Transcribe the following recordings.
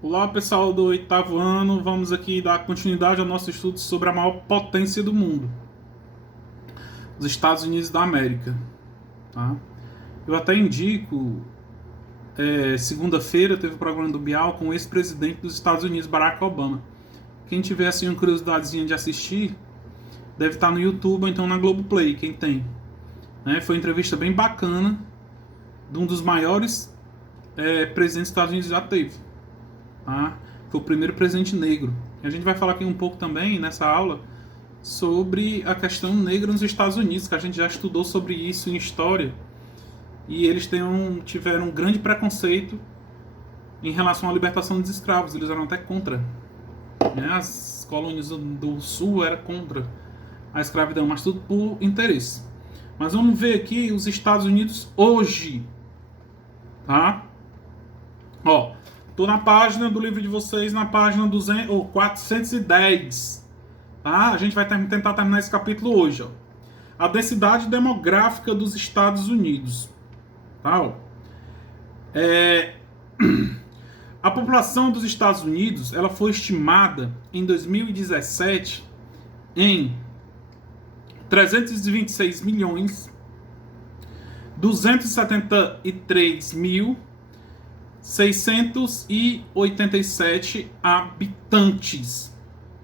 Olá, pessoal do oitavo ano. Vamos aqui dar continuidade ao nosso estudo sobre a maior potência do mundo, os Estados Unidos da América. Tá? Eu até indico, segunda-feira teve o programa do Bial com o ex-presidente dos Estados Unidos, Barack Obama. Quem tiver assim uma curiosidadezinha de assistir, deve estar no YouTube ou então na Globoplay, quem tem. Foi uma entrevista bem bacana de um dos maiores presidentes dos Estados Unidos já teve. Tá? Foi o primeiro presidente negro. A gente vai falar aqui um pouco também nessa aula sobre a questão negra nos Estados Unidos, que a gente já estudou sobre isso em história, e eles tiveram um grande preconceito em relação à libertação dos escravos. Eles eram até contra, né? As colônias do sul eram contra a escravidão, mas tudo por interesse. Mas vamos ver aqui os Estados Unidos hoje, tá? Ó, tô na página do livro de vocês, na página 410. Tá? A gente vai tentar terminar esse capítulo hoje. Ó. A densidade demográfica dos Estados Unidos. Tá? Ó. A população dos Estados Unidos ela foi estimada em 2017 em 326 milhões 273 mil 687 habitantes,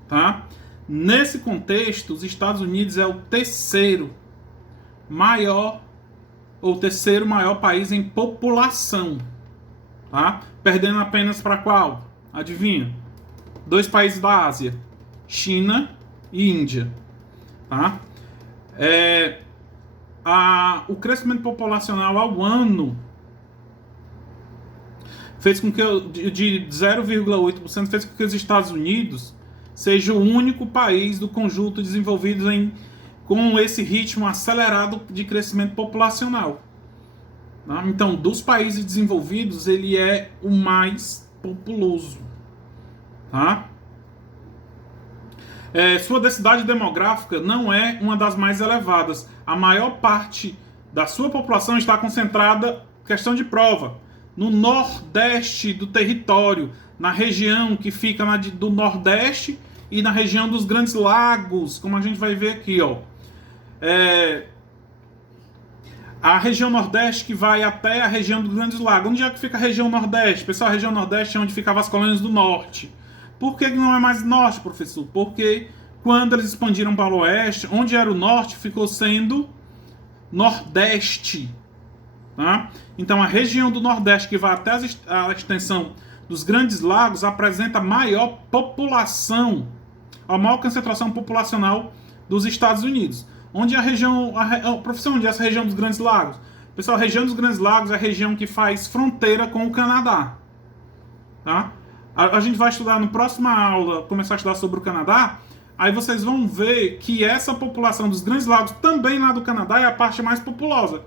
tá? Nesse contexto, os Estados Unidos é o terceiro maior país em população, tá? Perdendo apenas para qual? Adivinha? Dois países da Ásia, China e Índia, tá? O crescimento populacional ao ano fez com que de 0,8% fez com que os Estados Unidos seja o único país do conjunto desenvolvido com esse ritmo acelerado de crescimento populacional. Tá? Então, dos países desenvolvidos, ele é o mais populoso. Tá? Sua densidade demográfica não é uma das mais elevadas. A maior parte da sua população está concentrada, questão de prova, no nordeste do território, na região que fica do nordeste e na região dos Grandes Lagos, como a gente vai ver aqui, ó. A região nordeste que vai até a região dos Grandes Lagos. Onde é que fica a região nordeste? Pessoal, a região nordeste é onde ficavam as colônias do norte. Por que não é mais norte, professor? Porque quando eles expandiram para o oeste, onde era o norte ficou sendo nordeste. Tá? Então a região do Nordeste, que vai até a extensão dos Grandes Lagos, apresenta a maior população, a maior concentração populacional dos Estados Unidos. Onde professor, onde é essa região dos Grandes Lagos? Pessoal, a região dos Grandes Lagos é a região que faz fronteira com o Canadá. Tá? A gente vai estudar na próxima aula, começar a estudar sobre o Canadá. Aí vocês vão ver que essa população dos Grandes Lagos, também lá do Canadá, é a parte mais populosa.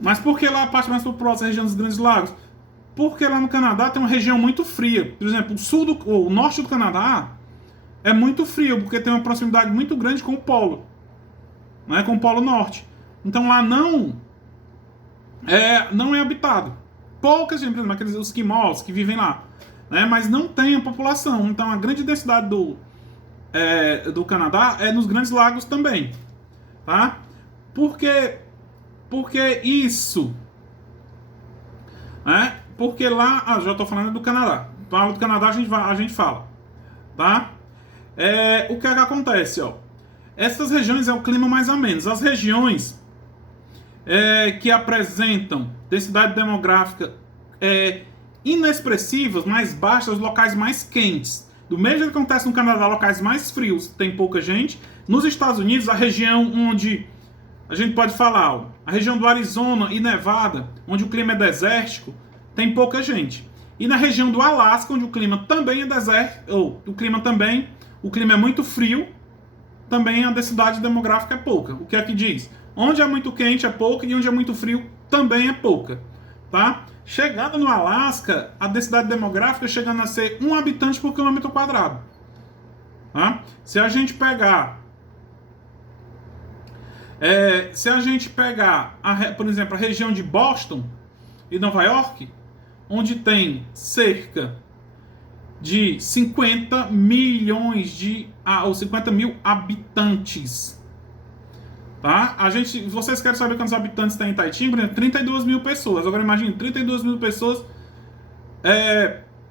Mas por que lá a parte mais populosa é a região dos Grandes Lagos? Porque lá no Canadá tem uma região muito fria. Por exemplo, o norte do Canadá é muito frio, porque tem uma proximidade muito grande com o polo, né, com o polo norte. Então lá não é habitado. Poucas gente, por exemplo, aqueles esquimós que vivem lá, né, mas não tem a população. Então a grande densidade do Canadá é nos Grandes Lagos também. Tá? Porque isso? Porque lá... já estou falando do Canadá. Então, do Canadá a gente fala. Tá? O que é que acontece? Ó? Essas regiões é o clima mais ou menos. As regiões que apresentam densidade demográfica inexpressivas, mais baixas, os locais mais quentes. Do mesmo jeito que acontece no Canadá, locais mais frios, tem pouca gente. Nos Estados Unidos, a região onde... a gente pode falar, ó, a região do Arizona e Nevada, onde o clima é desértico, tem pouca gente. E na região do Alasca, onde o clima também é desértico, o clima é muito frio, também a densidade demográfica é pouca. O que é que diz? Onde é muito quente é pouca e onde é muito frio também é pouca. Tá? Chegando no Alasca, a densidade demográfica chegando a ser 1 habitante por quilômetro quadrado. Tá? Se a gente pegar Se a gente pegar, por exemplo, a região de Boston e Nova York, onde tem cerca de 50 milhões ou 50 mil habitantes. Tá? Vocês querem saber quantos habitantes tem em Itaitinga? 32 mil pessoas. Agora imagine 32 mil pessoas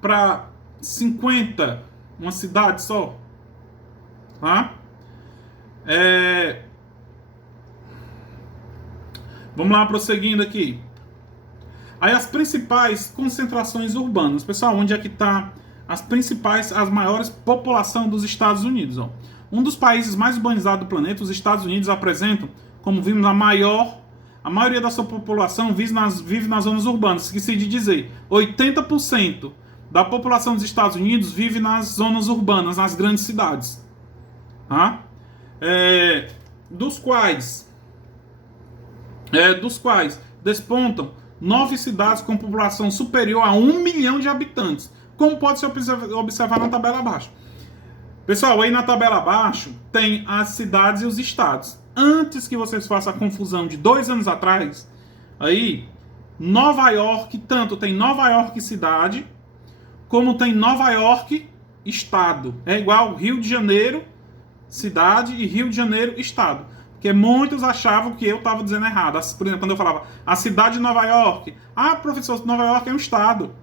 para 50, uma cidade só. Tá? Vamos lá, prosseguindo aqui. Aí as principais concentrações urbanas. Pessoal, onde é que está as maiores população dos Estados Unidos? Ó. Um dos países mais urbanizados do planeta, os Estados Unidos apresentam, como vimos, a maioria da sua população vive nas zonas urbanas. Esqueci de dizer, 80% da população dos Estados Unidos vive nas zonas urbanas, nas grandes cidades. Tá? Dos quais despontam 9 cidades com população superior a 1 milhão de habitantes, como pode se observar na tabela abaixo. Pessoal, aí na tabela abaixo tem as cidades e os estados. Antes que vocês façam a confusão de 2 anos atrás, aí Nova York, tanto tem Nova York cidade, como tem Nova York estado. É igual Rio de Janeiro cidade e Rio de Janeiro estado. Porque muitos achavam que eu estava dizendo errado. Por exemplo, quando eu falava a cidade de Nova York. Ah, professor, Nova York é um estado.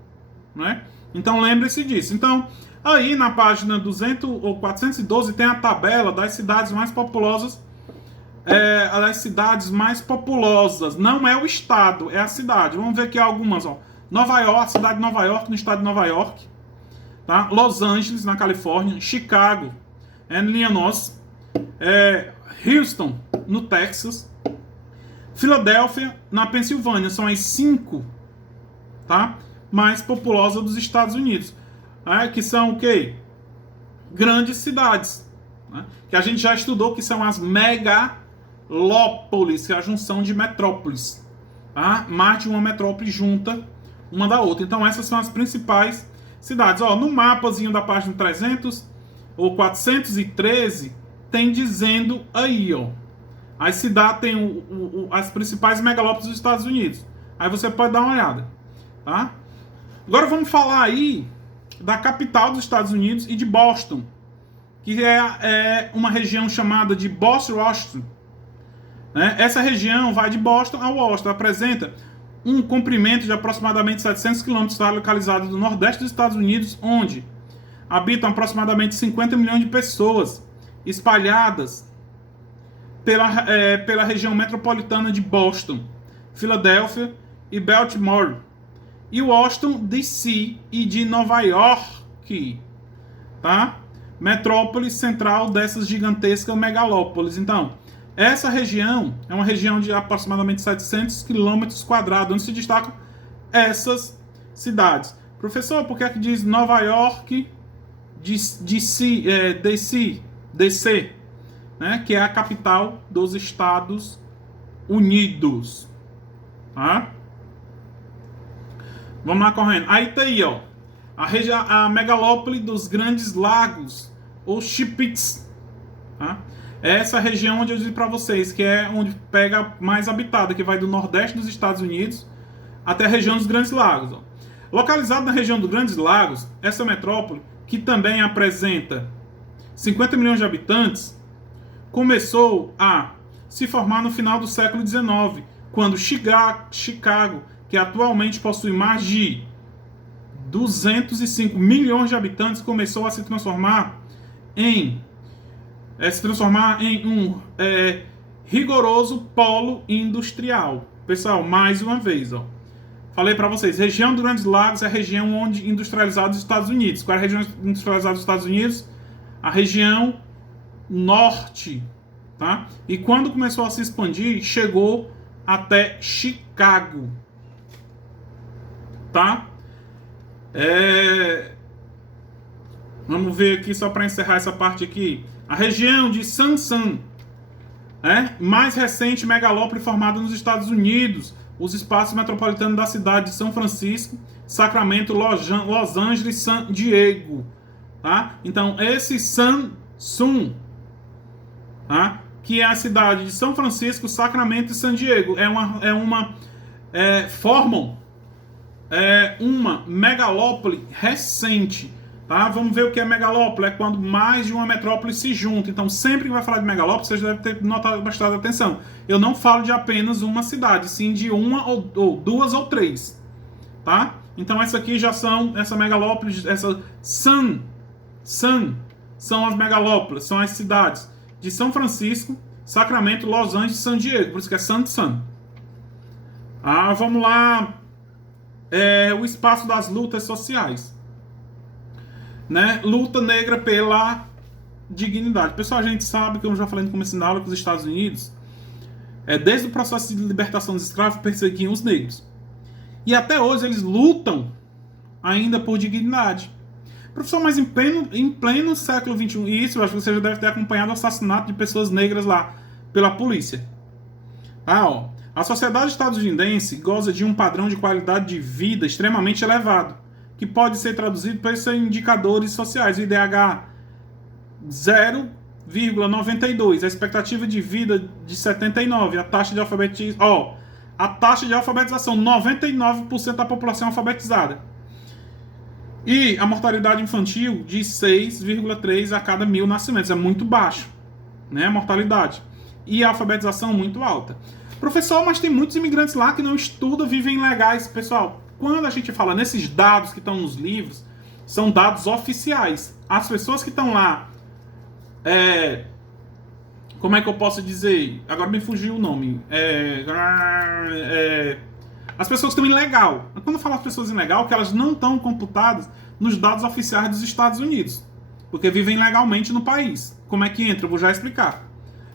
Né? Então lembre-se disso. Então, aí na página 200 ou 412 tem a tabela das cidades mais populosas. Das cidades mais populosas. Não é o estado, é a cidade. Vamos ver aqui algumas. Ó. Nova York, cidade de Nova York, no estado de Nova York. Tá? Los Angeles, na Califórnia. Chicago, em Illinois. Houston, no Texas. Filadélfia, na Pensilvânia. São as 5, tá, mais populosas dos Estados Unidos. Que são o quê? Grandes cidades. Né? Que a gente já estudou, que são as megalópolis, que é a junção de metrópoles. Tá? Mais de uma metrópole junta uma da outra. Então essas são as principais cidades. Ó, no mapazinho da página 300 ou 413... tem dizendo aí, ó. As cidades tem as principais megalópolis dos Estados Unidos. Aí você pode dar uma olhada, tá? Agora vamos falar aí da capital dos Estados Unidos e de Boston, que é uma região chamada de Boston-Washington. Né? Essa região vai de Boston a Washington, apresenta um comprimento de aproximadamente 700 km, está localizado no nordeste dos Estados Unidos, onde habitam aproximadamente 50 milhões de pessoas, espalhadas pela região metropolitana de Boston, Filadélfia e Baltimore, e Washington DC e de Nova York, tá? Metrópole central dessas gigantescas megalópolis. Então, essa região é uma região de aproximadamente 700 km², onde se destacam essas cidades. Professor, por que é que diz Nova York, DC, né, que é a capital dos Estados Unidos, tá? Vamos lá correndo. Aí tá aí, ó, a megalópole dos Grandes Lagos, ou Chippewa, tá? É essa região onde eu disse para vocês que é onde pega mais habitada, que vai do nordeste dos Estados Unidos até a região dos Grandes Lagos, ó. Localizado na região dos Grandes Lagos, essa metrópole, que também apresenta 50 milhões de habitantes, começou a se formar no final do século XIX, quando Chicago, que atualmente possui mais de 205 milhões de habitantes, começou a se transformar em um rigoroso polo industrial. Pessoal, mais uma vez, ó, falei para vocês, região dos Grandes Lagos é a região onde industrializados os Estados Unidos. Qual é a região industrializada dos Estados Unidos? A região norte, tá? E quando começou a se expandir, chegou até Chicago, tá? Vamos ver aqui, só para encerrar essa parte aqui. A região de Sansan, mais recente megalópole formada nos Estados Unidos, os espaços metropolitanos da cidade de São Francisco, Sacramento, Los Angeles, San Diego, tá? Então, esse Sansun, tá? Que é a cidade de São Francisco, Sacramento e San Diego, formam uma megalópole recente, Tá? Vamos ver o que é megalópole. É quando mais de uma metrópole se junta. Então, sempre que vai falar de megalópole, vocês devem ter notado bastante atenção. Eu não falo de apenas uma cidade, sim de uma ou duas ou três. Tá? Então, essa aqui já são, essa megalópole, essa são as megalópolis, são as cidades de São Francisco, Sacramento, Los Angeles e San Diego. Por isso que é San. Vamos lá. O espaço das lutas sociais. Né? Luta negra pela dignidade. Pessoal, a gente sabe, que eu já falei no começo da aula, que os Estados Unidos, desde o processo de libertação dos escravos, perseguiam os negros. E até hoje eles lutam ainda por dignidade. Professor, mas em pleno século XXI, isso eu acho que você já deve ter acompanhado o assassinato de pessoas negras lá pela polícia. A sociedade estadunidense goza de um padrão de qualidade de vida extremamente elevado, que pode ser traduzido por esses indicadores sociais. O IDH 0,92, a expectativa de vida de 79, a taxa de alfabetização, a taxa de alfabetização, 99% da população alfabetizada. E a mortalidade infantil de 6,3 a cada 1.000 nascimentos. É muito baixo, né, a mortalidade. E a alfabetização muito alta. Professor, mas tem muitos imigrantes lá que não estudam, vivem ilegais. Pessoal, quando a gente fala nesses dados que estão nos livros, são dados oficiais. As pessoas que estão lá, como é que eu posso dizer? Agora me fugiu o nome. As pessoas que estão ilegal. Quando eu falo as pessoas ilegal, que elas não estão computadas nos dados oficiais dos Estados Unidos, porque vivem legalmente no país. Como é que entra? Eu vou já explicar.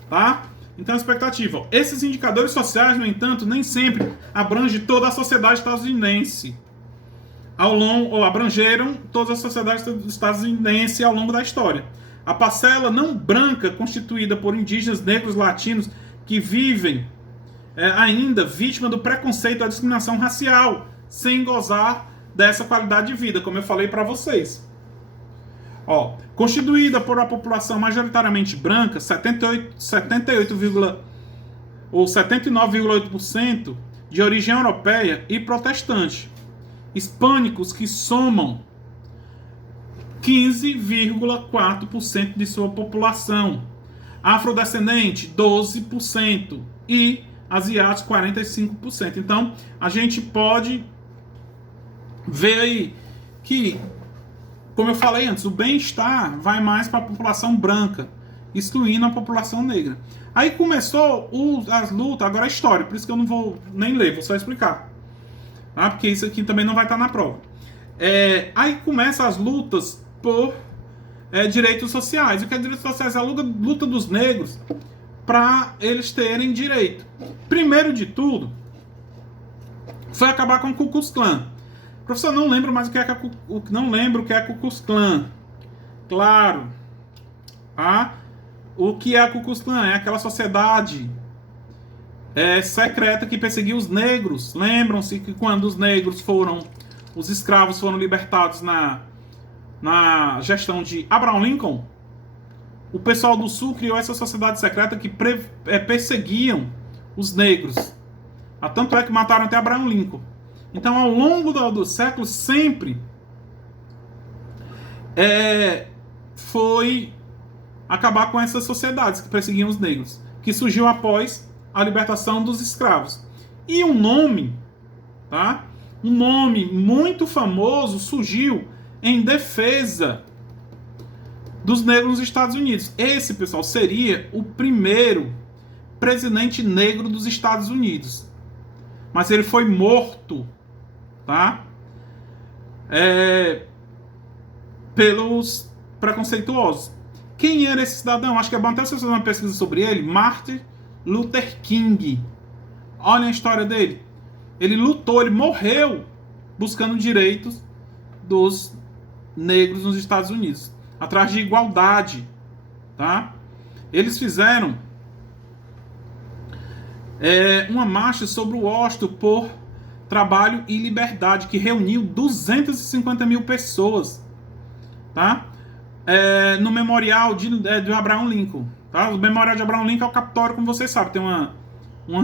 Tá? Então, a expectativa. Esses indicadores sociais, no entanto, nem sempre abrangem toda a sociedade estadunidense. Abrangeram toda a sociedade estadunidense ao longo da história. A parcela não branca, constituída por indígenas, negros, latinos, que vivem ainda vítima do preconceito e da discriminação racial, sem gozar dessa qualidade de vida, como eu falei para vocês. Constituída por uma população majoritariamente branca, 79,8% de origem europeia e protestante. Hispânicos, que somam 15,4% de sua população. Afrodescendente, 12%. E asiáticos, 45%. Então, a gente pode ver aí que, como eu falei antes, o bem-estar vai mais para a população branca, excluindo a população negra. Aí começou as lutas, agora a história, por isso que eu não vou nem ler, vou só explicar. Tá? Porque isso aqui também não vai estar na prova. Aí começam as lutas por direitos sociais. O que é direitos sociais? É a luta dos negros para eles terem direito. Primeiro de tudo, foi acabar com o Ku Klux Klan. Professor, não lembro mais o que é Ku Klux Klan. Claro. O que é a Ku Klux Klan? É aquela sociedade secreta que perseguia os negros. Lembram-se que quando os escravos foram libertados na gestão de Abraham Lincoln, o pessoal do Sul criou essa sociedade secreta que perseguiam os negros. Tanto é que mataram até Abraham Lincoln. Então, ao longo do século, sempre foi acabar com essas sociedades que perseguiam os negros, que surgiu após a libertação dos escravos. E um nome muito famoso surgiu em defesa dos negros nos Estados Unidos. Esse, pessoal, seria o primeiro presidente negro dos Estados Unidos. Mas ele foi morto, pelos preconceituosos. Quem era esse cidadão? Acho que é bom até você fazer uma pesquisa sobre ele. Martin Luther King. Olha a história dele. Ele lutou, ele morreu buscando direitos dos negros nos Estados Unidos, atrás de igualdade, Eles fizeram uma marcha sobre Washington por trabalho e liberdade, que reuniu 250 mil pessoas, no memorial de Abraham Lincoln, O memorial de Abraham Lincoln é o Capitólio, como vocês sabem, tem uma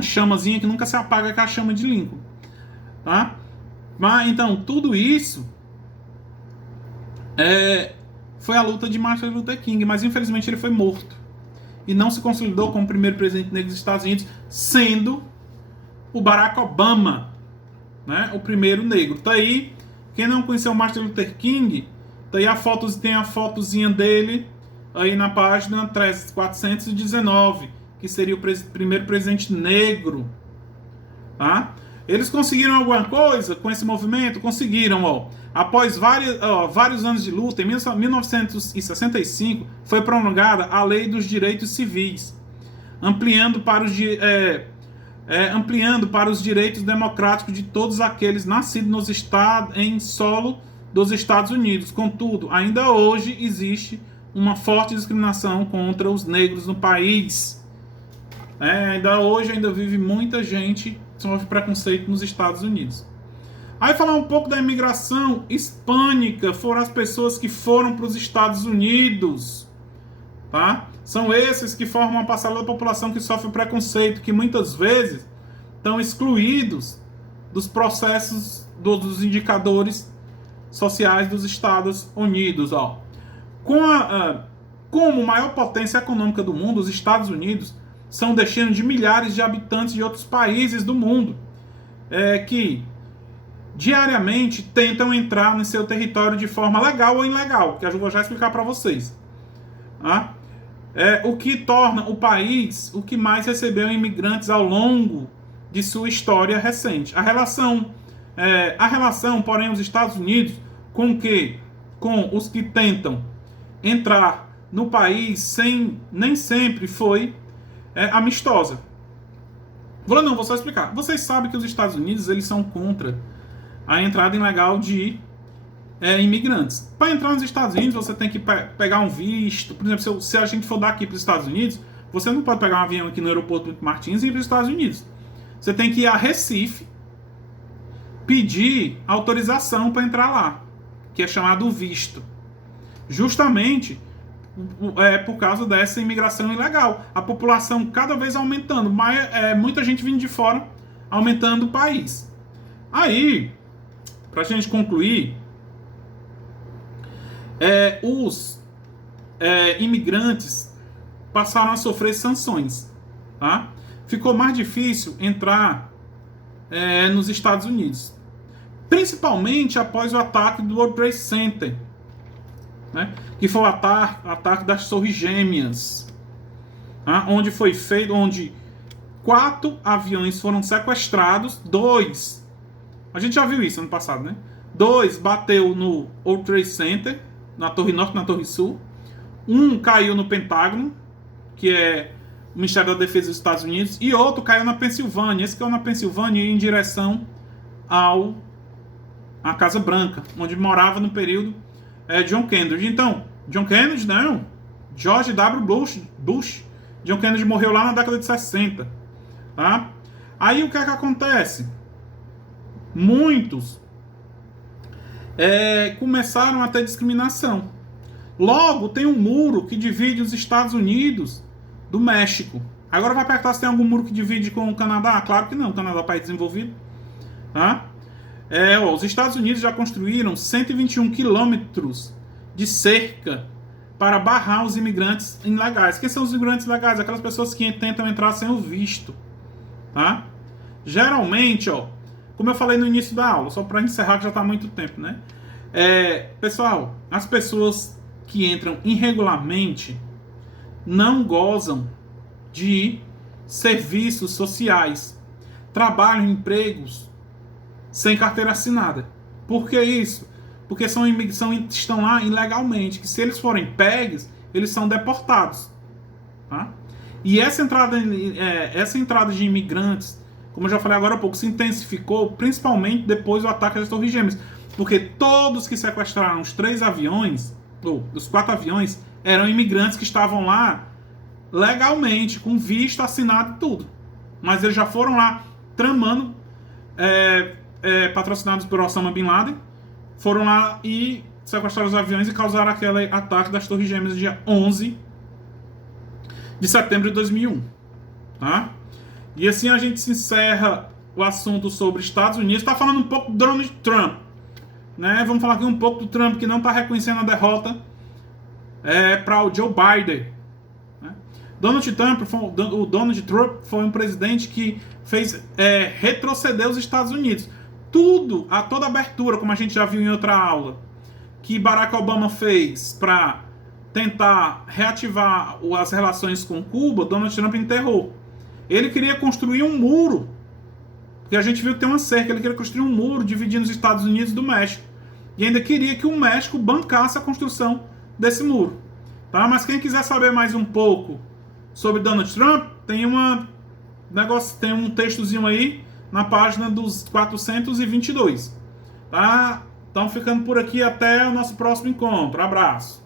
chamazinha que nunca se apaga, que é a chama de Lincoln, Mas então tudo isso foi a luta de Martin Luther King, mas infelizmente ele foi morto. E não se consolidou como o primeiro presidente negro dos Estados Unidos, sendo o Barack Obama, né, o primeiro negro. Tá aí, quem não conheceu Martin Luther King, tá aí tem a fotozinha dele aí na página 419, que seria o primeiro presidente negro. Tá? Eles conseguiram alguma coisa com esse movimento? Conseguiram, ó. Após vários anos de luta, em 1965, foi promulgada a Lei dos Direitos Civis, ampliando para os direitos democráticos de todos aqueles nascidos em solo dos Estados Unidos. Contudo, ainda hoje existe uma forte discriminação contra os negros no país. Ainda hoje vive muita gente que sofre preconceito nos Estados Unidos. Aí falar um pouco da imigração hispânica, foram as pessoas que foram para os Estados Unidos, tá? São esses que formam uma parcela da população que sofre preconceito, que muitas vezes estão excluídos dos processos, dos indicadores sociais dos Estados Unidos. Ó. Como maior potência econômica do mundo, os Estados Unidos são o destino de milhares de habitantes de outros países do mundo, que diariamente tentam entrar no seu território de forma legal ou ilegal, que eu vou já explicar para vocês. Tá? O que torna o país o que mais recebeu imigrantes ao longo de sua história recente. A relação, porém, os Estados Unidos com os que tentam entrar no país nem sempre foi amistosa. Vou só explicar. Vocês sabem que os Estados Unidos eles são contra a entrada ilegal de imigrantes. Para entrar nos Estados Unidos, você tem que pegar um visto. Por exemplo, se a gente for daqui para os Estados Unidos, você não pode pegar um avião aqui no aeroporto Duque Martins e ir para os Estados Unidos. Você tem que ir a Recife, pedir autorização para entrar lá, que é chamado visto. Justamente por causa dessa imigração ilegal. A população cada vez aumentando, mas muita gente vindo de fora, aumentando o país. Aí, para a gente concluir, os imigrantes passaram a sofrer sanções. Tá? Ficou mais difícil entrar nos Estados Unidos. Principalmente após o ataque do World Trade Center, né? Que foi o ataque das Torres Gêmeas, tá? onde 4 aviões foram sequestrados, 2, a gente já viu isso ano passado, né? 2 bateu no World Trade Center, na Torre Norte e na Torre Sul, 1 caiu no Pentágono, que é o Ministério da Defesa dos Estados Unidos, e outro caiu na Pensilvânia. Esse caiu na Pensilvânia em direção à Casa Branca, onde morava no período John Kennedy. Então, John Kennedy não, George W. Bush. John Kennedy morreu lá na década de 60. Tá? Aí o que é que acontece? Muitos começaram a ter discriminação. Logo, tem um muro que divide os Estados Unidos do México. Agora vai perguntar se tem algum muro que divide com o Canadá? Claro que não, o Canadá é um país desenvolvido. Tá? Os Estados Unidos já construíram 121 quilômetros de cerca para barrar os imigrantes ilegais. Quem são os imigrantes ilegais? Aquelas pessoas que tentam entrar sem o visto. Tá? Geralmente, como eu falei no início da aula, só para encerrar que já está há muito tempo, né? Pessoal, as pessoas que entram irregularmente não gozam de serviços sociais, trabalham em empregos sem carteira assinada. Por que isso? Porque estão lá ilegalmente, que se eles forem pegos, eles são deportados. Tá? E essa entrada de imigrantes, como eu já falei agora há pouco, se intensificou principalmente depois do ataque às Torres Gêmeas. Porque todos que sequestraram os 3 aviões, ou os 4 aviões, eram imigrantes que estavam lá legalmente, com visto assinado e tudo. Mas eles já foram lá tramando, patrocinados por Osama Bin Laden, foram lá e sequestraram os aviões e causaram aquele ataque das Torres Gêmeas dia 11 de setembro de 2001. Tá? E assim a gente se encerra o assunto sobre Estados Unidos. Está falando um pouco do Donald Trump. né? Vamos falar aqui um pouco do Trump, que não está reconhecendo a derrota para o Joe Biden. Né? O Donald Trump foi um presidente que fez retroceder os Estados Unidos. Toda a abertura, como a gente já viu em outra aula, que Barack Obama fez para tentar reativar as relações com Cuba, Donald Trump enterrou. Ele queria construir um muro, porque a gente viu que tem uma cerca, ele queria construir um muro dividindo os Estados Unidos do México. E ainda queria que o México bancasse a construção desse muro. Tá? Mas quem quiser saber mais um pouco sobre Donald Trump, tem um textozinho aí na página dos 422. Tá? Então ficando por aqui, até o nosso próximo encontro. Abraço.